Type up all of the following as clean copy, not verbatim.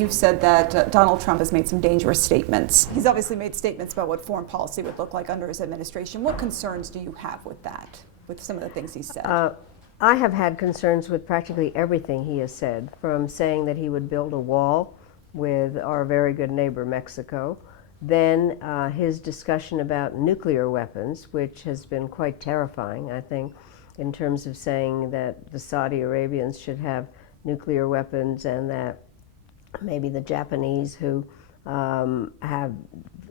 you've said that Donald Trump has made some dangerous statements. He's obviously made statements about what foreign policy would look like under his administration. What concerns do you have with that, with some of the things he said? I have had concerns with practically everything he has said, from saying that he would build a wall with our very good neighbor Mexico, then his discussion about nuclear weapons, which has been quite terrifying, I think, in terms of saying that the Saudi Arabians should have nuclear weapons, and that maybe the Japanese, who have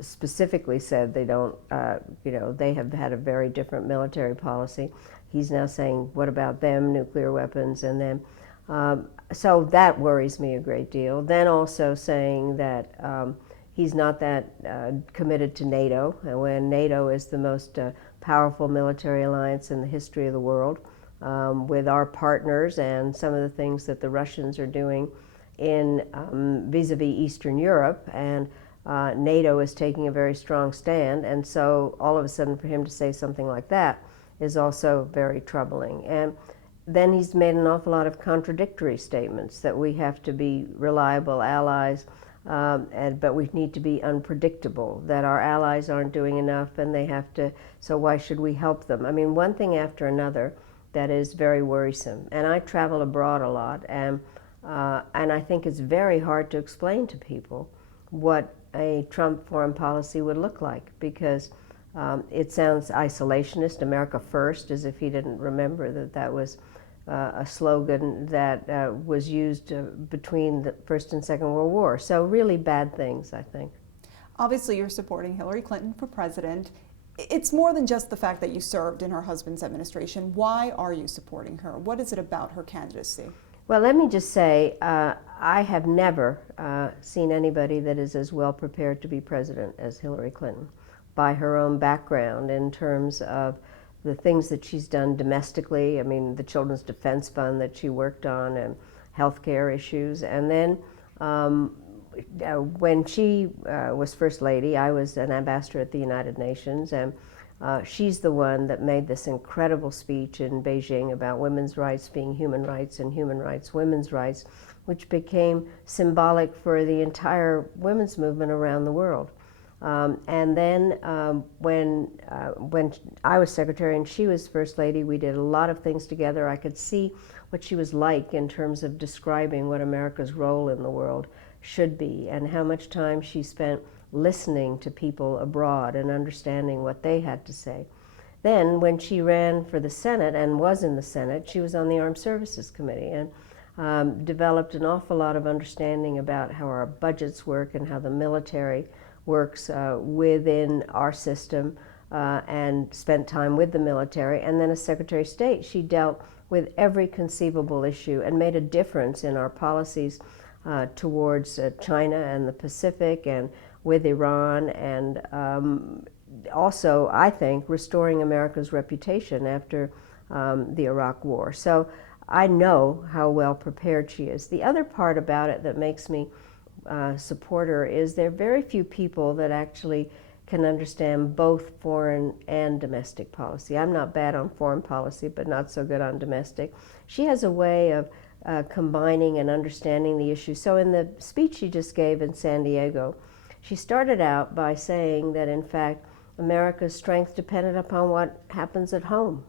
specifically said they don't, they have had a very different military policy. He's now saying, what about them, nuclear weapons? And then, so that worries me a great deal. Then also saying that he's not that committed to NATO, when NATO is the most powerful military alliance in the history of the world, with our partners and some of the things that the Russians are doing in vis-a-vis Eastern Europe, and NATO is taking a very strong stand, and so all of a sudden for him to say something like that is also very troubling. And then he's made an awful lot of contradictory statements, that we have to be reliable allies, but we need to be unpredictable, that our allies aren't doing enough and they have to, so why should we help them? I mean, one thing after another that is very worrisome. And I travel abroad a lot, and I think it's very hard to explain to people what a Trump foreign policy would look like, because it sounds isolationist, America first, as if he didn't remember that that was a slogan that was used between the First and Second World War. So really bad things, I think. Obviously, you're supporting Hillary Clinton for president. It's more than just the fact that you served in her husband's administration. Why are you supporting her? What is it about her candidacy? Well, let me just say, I have never seen anybody that is as well prepared to be president as Hillary Clinton, by her own background in terms of the things that she's done domestically. I mean, the Children's Defense Fund that she worked on, and healthcare issues. And then when she was First Lady, I was an ambassador at the United Nations, and she's the one that made this incredible speech in Beijing about women's rights being human rights and human rights women's rights, which became symbolic for the entire women's movement around the world. And then when I was secretary and she was First Lady, we did a lot of things together. I could see what she was like in terms of describing what America's role in the world should be, and how much time she spent listening to people abroad and understanding what they had to say. Then when she ran for the Senate and was in the Senate, she was on the Armed Services Committee, and developed an awful lot of understanding about how our budgets work and how the military works within our system, and spent time with the military. And then as Secretary of State, she dealt with every conceivable issue and made a difference in our policies towards China and the Pacific, and with Iran, and also, I think, restoring America's reputation after the Iraq War. So I know how well prepared she is. The other part about it that makes me support her is there are very few people that actually can understand both foreign and domestic policy. I'm not bad on foreign policy, but not so good on domestic. She has a way of combining and understanding the issues. So in the speech she just gave in San Diego, she started out by saying that, in fact, America's strength depended upon what happens at home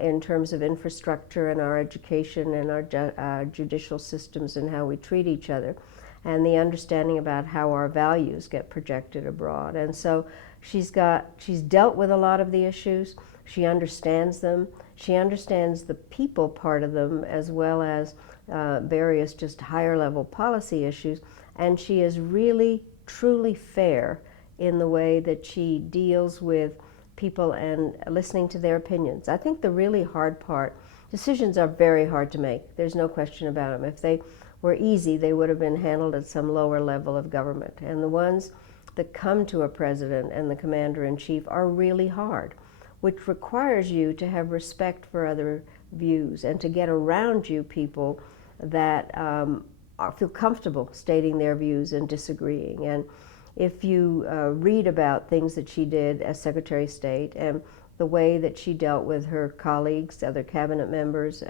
in terms of infrastructure and our education and our judicial systems and how we treat each other, and the understanding about how our values get projected abroad. And so she's dealt with a lot of the issues. She understands them. She understands the people part of them, as well as various just higher level policy issues. And she is really, truly fair in the way that she deals with people and listening to their opinions. I think the really hard part, decisions are very hard to make. There's no question about them. If they were easy, they would have been handled at some lower level of government. And the ones that come to a president and the commander-in-chief are really hard, which requires you to have respect for other views and to get around you people that feel comfortable stating their views and disagreeing. And if you read about things that she did as Secretary of State and the way that she dealt with her colleagues, other cabinet members,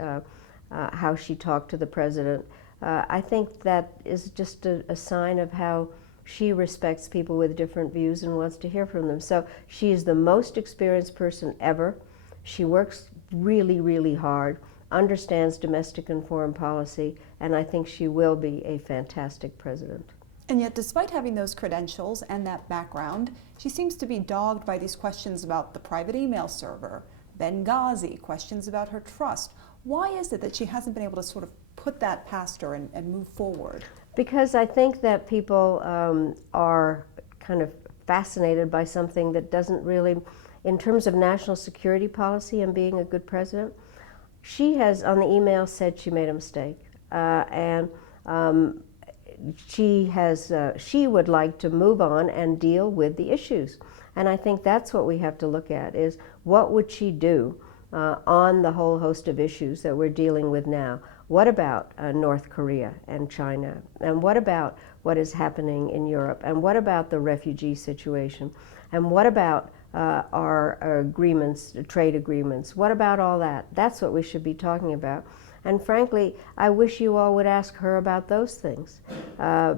how she talked to the president, I think that is just a sign of how she respects people with different views and wants to hear from them. So she is the most experienced person ever. She works really, really hard, understands domestic and foreign policy, and I think she will be a fantastic president. And yet, despite having those credentials and that background, she seems to be dogged by these questions about the private email server, Benghazi, questions about her trust. Why is it that she hasn't been able to sort of put that past her and move forward? Because I think that people are kind of fascinated by something that doesn't really, in terms of national security policy and being a good president, she has on the email said she made a mistake. She would like to move on and deal with the issues. And I think that's what we have to look at, is what would she do on the whole host of issues that we're dealing with now? What about North Korea and China? And what about what is happening in Europe? And what about the refugee situation? And what about our agreements, trade agreements? What about all that? That's what we should be talking about. And frankly, I wish you all would ask her about those things,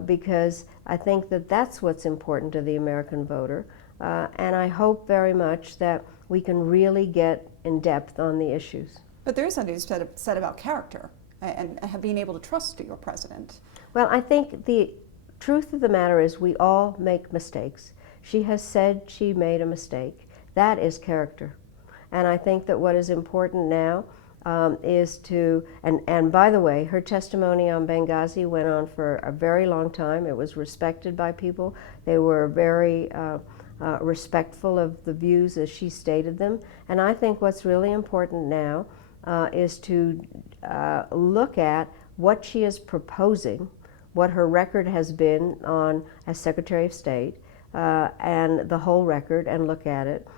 because I think that that's what's important to the American voter. And I hope very much that we can really get in depth on the issues. But there is something said about character and being able to trust your president. Well, I think the truth of the matter is we all make mistakes. She has said she made a mistake. That is character. And I think that what is important now is to, and by the way, her testimony on Benghazi went on for a very long time. It was respected by people. They were very respectful of the views as she stated them. And I think what's really important now is to look at what she is proposing, what her record has been on as Secretary of State, and the whole record, and look at it.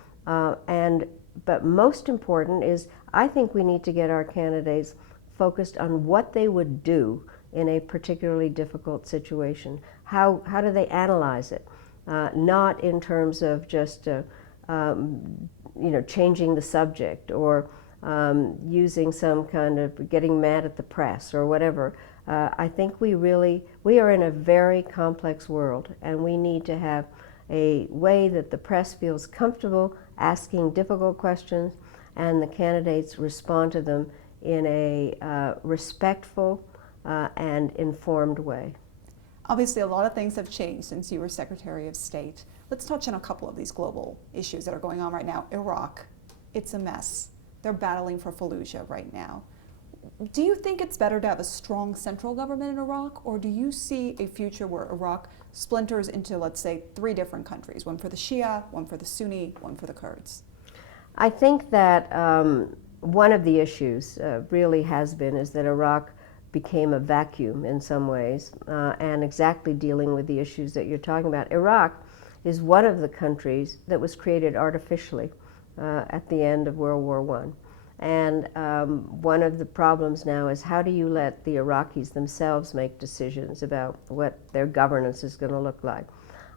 But most important is, I think we need to get our candidates focused on what they would do in a particularly difficult situation. How do they analyze it? Not in terms of just changing the subject or using some kind of getting mad at the press or whatever. I think we are in a very complex world, and we need to have a way that the press feels comfortable asking difficult questions, and the candidates respond to them in a respectful and informed way. Obviously, a lot of things have changed since you were Secretary of State. Let's touch on a couple of these global issues that are going on right now. Iraq, it's a mess. They're battling for Fallujah right now. Do you think it's better to have a strong central government in Iraq, or do you see a future where Iraq splinters into, let's say, 3 different countries, one for the Shia, one for the Sunni, one for the Kurds? I think that one of the issues really has been is that Iraq became a vacuum in some ways, and exactly dealing with the issues that you're talking about. Iraq is one of the countries that was created artificially at the end of World War I. And one of the problems now is, how do you let the Iraqis themselves make decisions about what their governance is going to look like?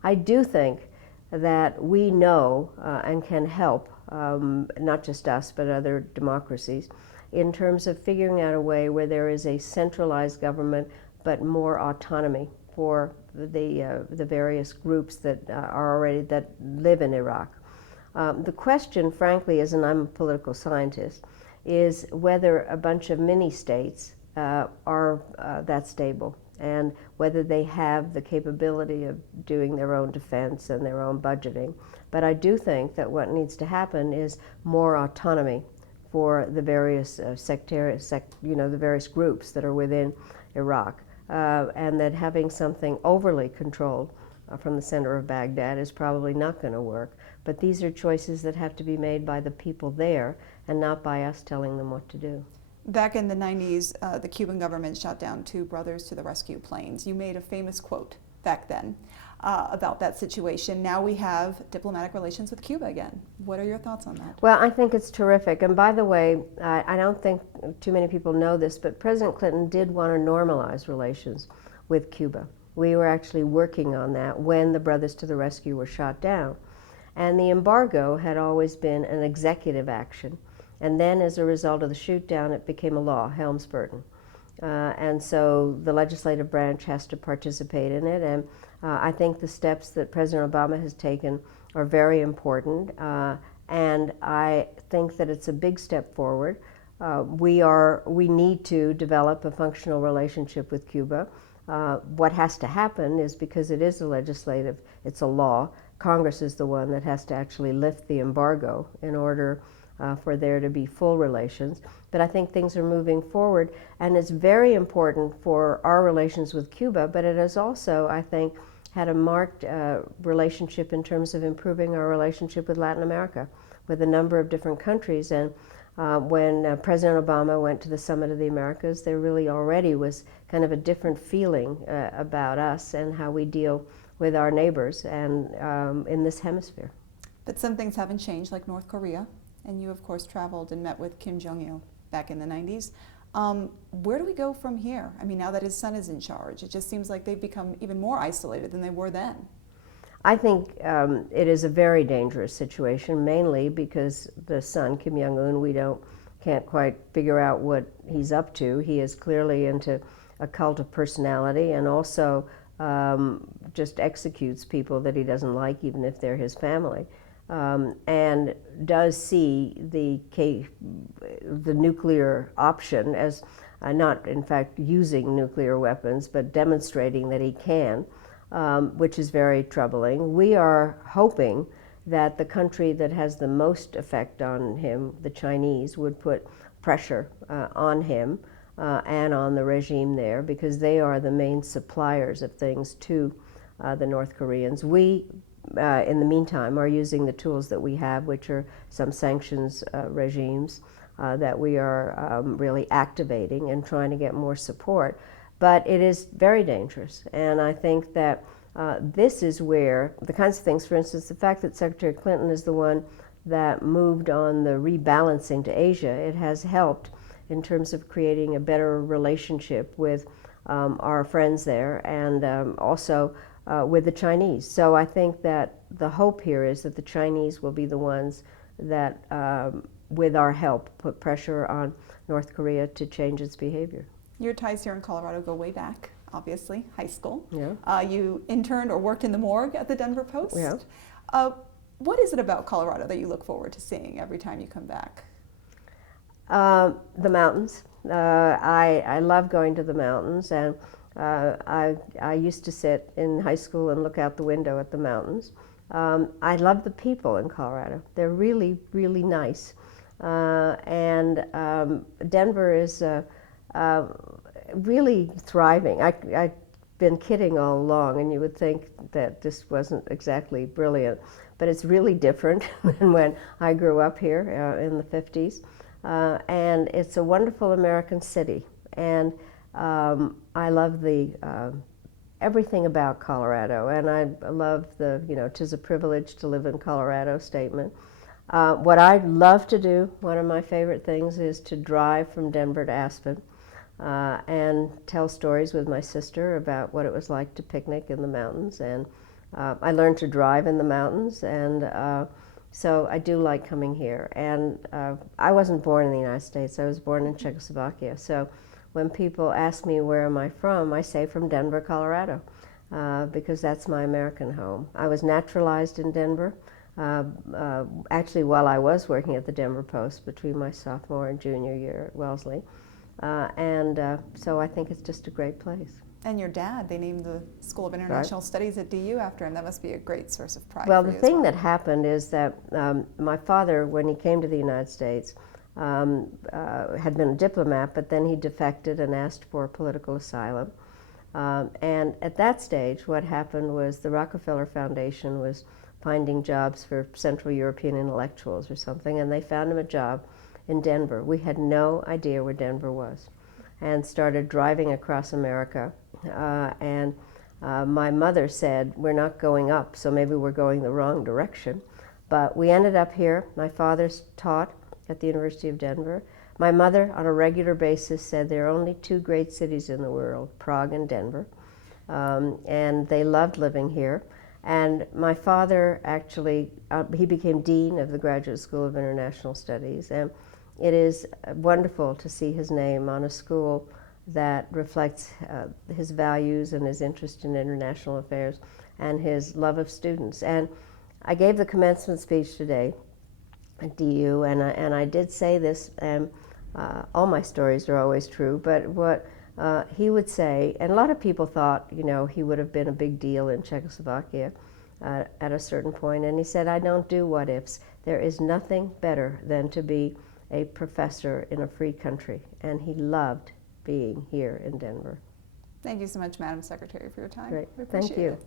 I do think that we know and can help, not just us, but other democracies, in terms of figuring out a way where there is a centralized government, but more autonomy for the various groups that that live in Iraq. The question, frankly, is, and I'm a political scientist, is whether a bunch of mini-states are that stable, and whether they have the capability of doing their own defense and their own budgeting. But I do think that what needs to happen is more autonomy for the various the various groups that are within Iraq, and that having something overly controlled from the center of Baghdad is probably not going to work. But these are choices that have to be made by the people there, and not by us telling them what to do. Back in the 90s, the Cuban government shot down 2 brothers to the rescue planes. You made a famous quote back then about that situation. Now we have diplomatic relations with Cuba again. What are your thoughts on that? Well, I think it's terrific. And by the way, I don't think too many people know this, but President Clinton did want to normalize relations with Cuba. We were actually working on that when the brothers to the rescue were shot down. And the embargo had always been an executive action. And then as a result of the shoot down, it became a law, Helms-Burton. And so the legislative branch has to participate in it. And I think the steps that President Obama has taken are very important. And I think that it's a big step forward. We need to develop a functional relationship with Cuba. What has to happen is, because it is it's a law, Congress is the one that has to actually lift the embargo in order for there to be full relations. But I think things are moving forward, and it's very important for our relations with Cuba, but it has also, I think, had a marked relationship in terms of improving our relationship with Latin America, with a number of different countries. And when President Obama went to the Summit of the Americas, there really already was kind of a different feeling about us and how we deal with our neighbors and in this hemisphere. But some things haven't changed, like North Korea. And you, of course, traveled and met with Kim Jong-il back in the 90s. Where do we go from here? I mean, now that his son is in charge, it just seems like they've become even more isolated than they were then. I think it is a very dangerous situation, mainly because the son, Kim Jong-un, can't quite figure out what he's up to. He is clearly into a cult of personality, and also just executes people that he doesn't like, even if they're his family. And does see the nuclear option as not, in fact, using nuclear weapons, but demonstrating that he can, which is very troubling. We are hoping that the country that has the most effect on him, the Chinese, would put pressure on him and on the regime there, because they are the main suppliers of things to the North Koreans. We, in the meantime, are using the tools that we have, which are some sanctions regimes that we are really activating and trying to get more support. But it is very dangerous, and I think that this is where the kinds of things, for instance, the fact that Secretary Clinton is the one that moved on the rebalancing to Asia, it has helped in terms of creating a better relationship with our friends there, and also with the Chinese. So I think that the hope here is that the Chinese will be the ones that, with our help, put pressure on North Korea to change its behavior. Your ties here in Colorado go way back, obviously, high school. Yeah. You interned or worked in the morgue at the Denver Post. Yeah. What is it about Colorado that you look forward to seeing every time you come back? The mountains. I love going to the mountains, and I used to sit in high school and look out the window at the mountains. I love the people in Colorado. They're really, really nice. And Denver is really thriving. I've been kidding all along, and you would think that this wasn't exactly brilliant, but it's really different than when I grew up here in the 50s. And it's a wonderful American city, and I love everything about Colorado, and I love the, "'tis a privilege to live in Colorado" statement. What I love to do, one of my favorite things, is to drive from Denver to Aspen and tell stories with my sister about what it was like to picnic in the mountains. And I learned to drive in the mountains, and so I do like coming here. And I wasn't born in the United States. I was born in Czechoslovakia. So when people ask me where am I from, I say from Denver, Colorado, because that's my American home. I was naturalized in Denver, actually while I was working at the Denver Post between my sophomore and junior year at Wellesley. So I think it's just a great place. And your dad, they named the School of International Studies at DU after him. That must be a great source of pride Well, for the you as thing well. that happened is that my father, when he came to the United States, had been a diplomat, but then he defected and asked for political asylum. And at that stage, what happened was the Rockefeller Foundation was finding jobs for Central European intellectuals or something, and they found him a job in Denver. We had no idea where Denver was, and started driving across America. And my mother said, "We're not going up, so maybe we're going the wrong direction." But we ended up here. My father's taught at the University of Denver. My mother, on a regular basis, said there are only two great cities in the world, Prague and Denver. And they loved living here. And my father actually, he became dean of the Graduate School of International Studies. And it is wonderful to see his name on a school that reflects his values and his interest in international affairs and his love of students. And I gave the commencement speech today at DU, and I did say this, and all my stories are always true, but what he would say, and a lot of people thought, you know, he would have been a big deal in Czechoslovakia at a certain point, and he said, I don't do what ifs. There is nothing better than to be a professor in a free country, and he loved being here in Denver. Thank you so much, Madam Secretary, for your time. Great. We appreciate Thank you. it.